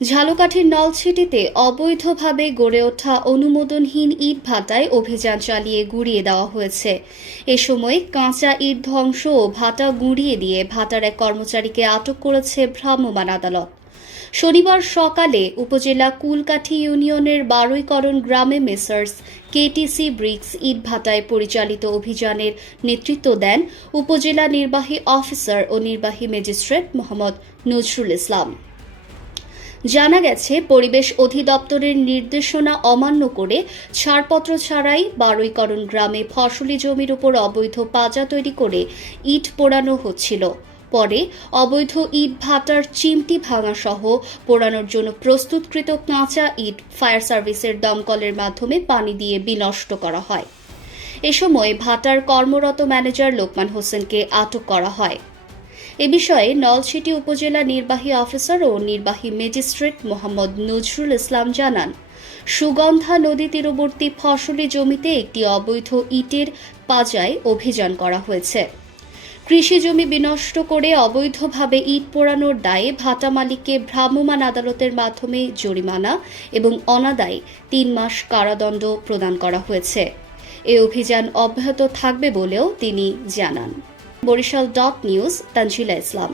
ঝালকাঠির নলছিটিতে অবৈধভাবে গড়ে ওঠা অনুমোদনহীন ইটভাটায় অভিযান চালিয়ে গুঁড়িয়ে দেওয়া হয়েছে। এ সময় কাঁচা ইট ধ্বংস ও ভাটা গুঁড়িয়ে দিয়ে ভাটার এক কর্মচারীকে আটক করেছে ভ্রাম্যমাণ আদালত। শনিবার সকালে উপজেলা কুলকাঠি ইউনিয়নের বারুইকরণ গ্রামে মেসার্স কেটিসি ব্রিক্স ইটভাটায় পরিচালিত অভিযানের নেতৃত্ব দেন উপজেলা নির্বাহী অফিসার ও নির্বাহী ম্যাজিস্ট্রেট মোহাম্মদ নজরুল ইসলাম। জানা গেছে, পরিবেশ অধিদপ্তরের নির্দেশনা অমান্য করে ছাড়পত্র ছাড়াই বারুইকরণ গ্রামে ফসলি জমির উপর অবৈধ পাজা তৈরি করে ইট পোড়ানো হচ্ছিল। পরে অবৈধ ইট ভাটার চিমটি ভাঙা সহ পোড়ানোর জন্য প্রস্তুতকৃত কাঁচা ইট ফায়ার সার্ভিসের দমকলের মাধ্যমে পানি দিয়ে বিনষ্ট করা হয়। এ সময় ভাটার কর্মরত ম্যানেজার লোকমান হোসেনকে আটক করা হয়। এ বিষয়ে নলছিটি উপজেলা নির্বাহী অফিসার ও নির্বাহী ম্যাজিস্ট্রেট মোহাম্মদ নজরুল ইসলাম জানান, সুগন্ধা নদী তীরবর্তী ফসলি জমিতে একটি অবৈধ ইটের পাজায় অভিযান করা হয়েছে। কৃষি জমি বিনষ্ট করে অবৈধভাবে ইট পোড়ানোর দায়ে ভাটা মালিককে ভ্রাম্যমাণ আদালতের মাধ্যমে জরিমানা এবং অনাদায়ে ৩ মাস কারাদণ্ড প্রদান করা হয়েছে। এ অভিযান অব্যাহত থাকবে বলেও তিনি জানান। বরিশাল নিউজ, তানজিলা ইসলাম।